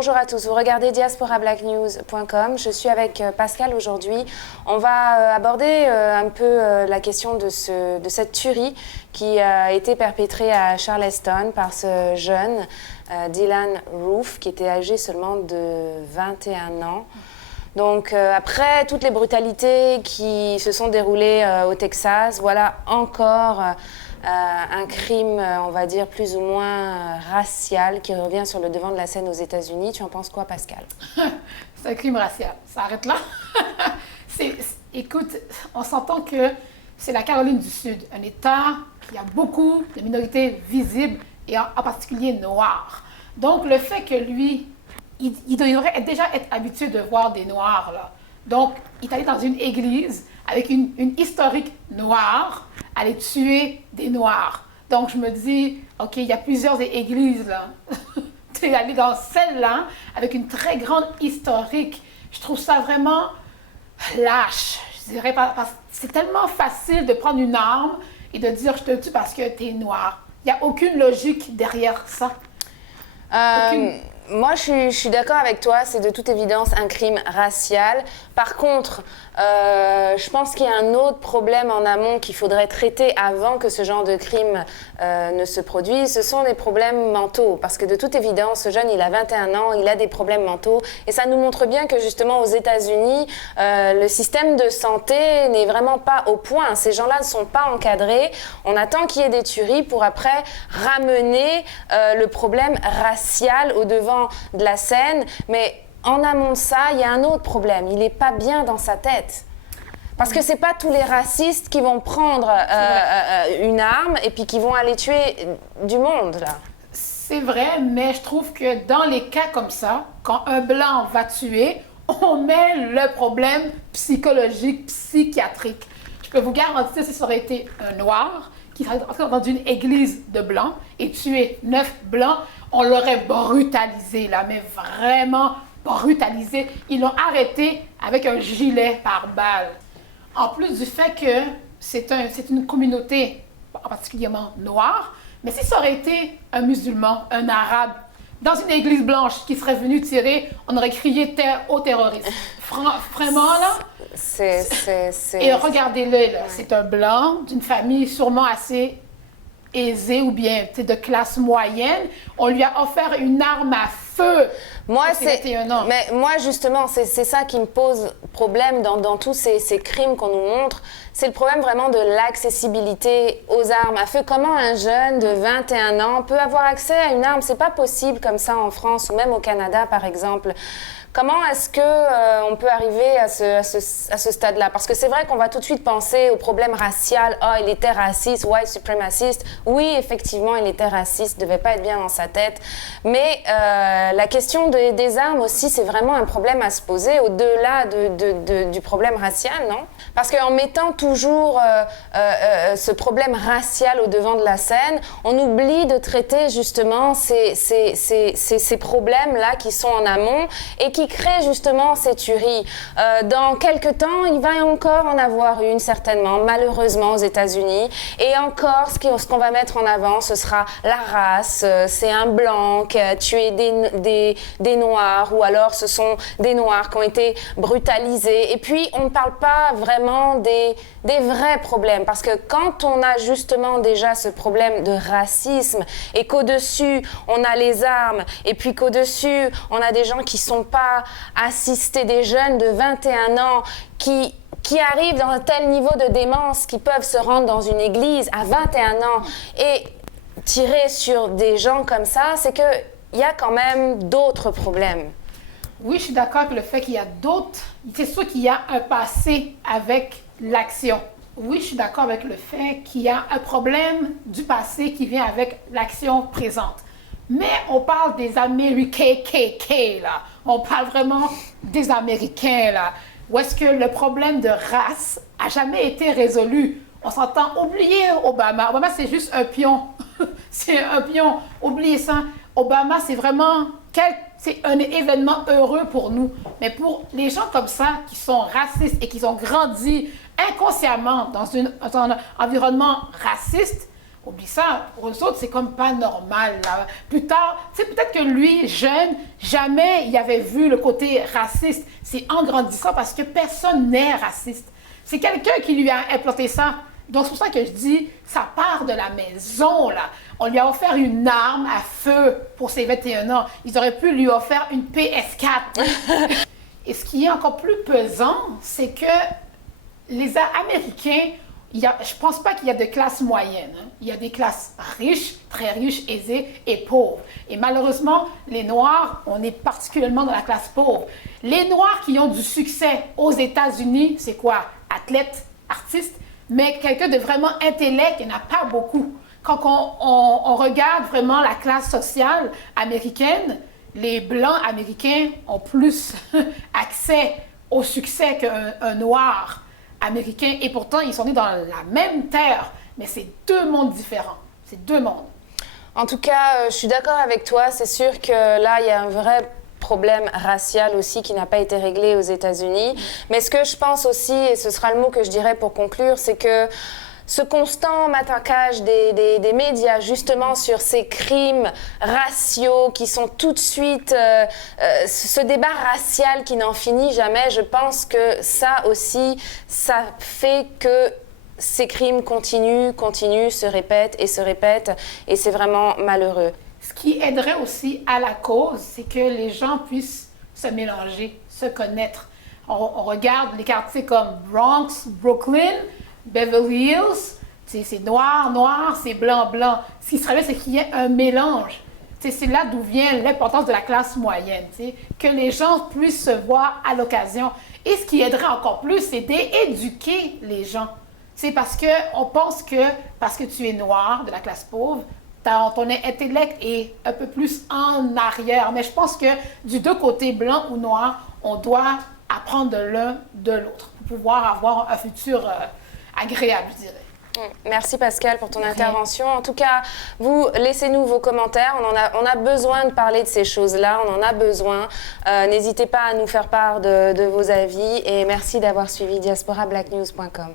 Bonjour à tous, vous regardez diasporablacknews.com. Je suis avec Pascal aujourd'hui. On va aborder un peu la question de cette tuerie qui a été perpétrée à Charleston par ce jeune Dylann Roof qui était âgé seulement de 21 ans. Donc après toutes les brutalités qui se sont déroulées au Texas, voilà encore un crime, on va dire, plus ou moins racial qui revient sur le devant de la scène aux États-Unis. Tu en penses quoi, Pascal? C'est un crime racial. Ça arrête là. Écoute, on s'entend que c'est la Caroline du Sud, un État qui a beaucoup de minorités visibles et en particulier noires. Donc le fait que lui, il devrait déjà être habitué de voir des Noirs, là. Donc, il est allé dans une église avec une historique noire, aller tuer des Noirs. Donc, je me dis, OK, il y a plusieurs églises, là. Tu es allé dans celle-là, avec une très grande historique. Je trouve ça vraiment lâche. Je dirais, parce que c'est tellement facile de prendre une arme et de dire, je te tue parce que tu es noir. Il n'y a aucune logique derrière ça. Moi, je suis d'accord avec toi, c'est de toute évidence un crime racial. Par contre, je pense qu'il y a un autre problème en amont qu'il faudrait traiter avant que ce genre de crime ne se produise. Ce sont des problèmes mentaux, parce que de toute évidence, ce jeune, il a 21 ans, il a des problèmes mentaux. Et ça nous montre bien que justement aux États-Unis, le système de santé n'est vraiment pas au point. Ces gens-là ne sont pas encadrés. On attend qu'il y ait des tueries pour après ramener le problème racial au devant de la scène, mais en amont de ça, il y a un autre problème. Il n'est pas bien dans sa tête. Parce que ce n'est pas tous les racistes qui vont prendre une arme et puis qui vont aller tuer du monde, là. C'est vrai, mais je trouve que dans les cas comme ça, quand un blanc va tuer, on met le problème psychologique, psychiatrique. Je peux vous garantir que si ça aurait été un noir qui serait entré dans une église de blancs et tué 9 blancs, on l'aurait brutalisé, là, mais vraiment brutalisé. Ils l'ont arrêté avec un gilet pare-balles. En plus du fait que c'est une communauté particulièrement noire, mais si ça aurait été un musulman, un arabe, dans une église blanche qui serait venu tirer, on aurait crié terre aux terroristes. Vraiment, là. Et regardez-le, là. C'est un blanc d'une famille sûrement assez aisée ou bien de classe moyenne. On lui a offert une arme à feu. Mais moi, justement, c'est ça qui me pose problème dans tous ces crimes qu'on nous montre. C'est le problème vraiment de l'accessibilité aux armes à feu. Comment un jeune de 21 ans peut avoir accès à une arme? C'est pas possible comme ça en France ou même au Canada, par exemple. Comment est-ce qu'on peut arriver à ce stade-là? Parce que c'est vrai qu'on va tout de suite penser au problème racial. Ah, il était raciste, white suprémaciste. Oui, effectivement, il était raciste, ne devait pas être bien dans sa tête. Mais la question des armes aussi, c'est vraiment un problème à se poser au-delà du problème racial, non? Parce qu'en mettant toujours ce problème racial au devant de la scène, on oublie de traiter justement ces problèmes-là qui sont en amont et qui crée justement ces tueries. Dans quelques temps, il va encore en avoir une, certainement, malheureusement, aux États-Unis. Et encore, ce qu'on va mettre en avant, ce sera la race. C'est un blanc qui a tué des noirs, ou alors ce sont des noirs qui ont été brutalisés. Et puis, on ne parle pas vraiment des vrais problèmes. Parce que quand on a justement déjà ce problème de racisme, et qu'au-dessus, on a les armes, et puis qu'au-dessus, on a des gens qui ne sont pas assistés, des jeunes de 21 ans qui arrivent dans un tel niveau de démence qu'ils peuvent se rendre dans une église à 21 ans et tirer sur des gens comme ça, c'est qu'il y a quand même d'autres problèmes. Oui, je suis d'accord avec le fait qu'il y a d'autres. C'est sûr qu'il y a un passé avec l'action. Oui, je suis d'accord avec le fait qu'il y a un problème du passé qui vient avec l'action présente. Mais on parle des Américains, là. On parle vraiment des Américains, là. Où est-ce que le problème de race a jamais été résolu? On s'entend, oublier Obama. Obama, c'est juste un pion. C'est un pion. Oubliez ça. Obama, c'est vraiment c'est un événement heureux pour nous. Mais pour les gens comme ça, qui sont racistes et qui ont grandi inconsciemment dans un environnement raciste, Oublie ça, pour eux autres, c'est comme pas normal. Là. Plus tard, tu sais, peut-être que lui, jeune, jamais il avait vu le côté raciste. C'est en grandissant parce que personne n'est raciste. C'est quelqu'un qui lui a implanté ça. Donc, c'est pour ça que je dis, ça part de la maison, là. On lui a offert une arme à feu pour ses 21 ans. Ils auraient pu lui offrir une PS4. Et ce qui est encore plus pesant, c'est que les Américains, je ne pense pas qu'il y a de classe moyenne. Hein. Il y a des classes riches, très riches, aisées et pauvres. Et malheureusement, les Noirs, on est particulièrement dans la classe pauvre. Les Noirs qui ont du succès aux États-Unis, c'est quoi? Athlètes, artistes, mais quelqu'un de vraiment intellect, il n'y en a pas beaucoup. Quand on regarde vraiment la classe sociale américaine, les Blancs américains ont plus accès au succès qu'un Noir américain. Et pourtant, ils sont nés dans la même terre. Mais c'est deux mondes différents. C'est deux mondes. En tout cas, je suis d'accord avec toi. C'est sûr que là, il y a un vrai problème racial aussi qui n'a pas été réglé aux États-Unis. Mais ce que je pense aussi, et ce sera le mot que je dirais pour conclure, c'est que ce constant matraquage des médias justement sur ces crimes raciaux qui sont tout de suite, ce débat racial qui n'en finit jamais, je pense que ça aussi, ça fait que ces crimes continuent, se répètent, et c'est vraiment malheureux. Ce qui aiderait aussi à la cause, c'est que les gens puissent se mélanger, se connaître. On regarde les quartiers comme Bronx, Brooklyn, Beverly Hills, c'est noir, c'est blanc. Ce qui serait bien, c'est qu'il y ait un mélange. C'est là d'où vient l'importance de la classe moyenne, que les gens puissent se voir à l'occasion. Et ce qui aiderait encore plus, c'est d'éduquer les gens. Parce qu'on pense que parce que tu es noir, de la classe pauvre, ton intellect est un peu plus en arrière. Mais je pense que du deux côtés, blanc ou noir, on doit apprendre de l'un de l'autre pour pouvoir avoir un futur agréable, je dirais. Merci Pascal pour ton intervention. En tout cas, vous, laissez-nous vos commentaires. On a besoin de parler de ces choses-là. On en a besoin. N'hésitez pas à nous faire part de vos avis. Et merci d'avoir suivi diasporablacknews.com.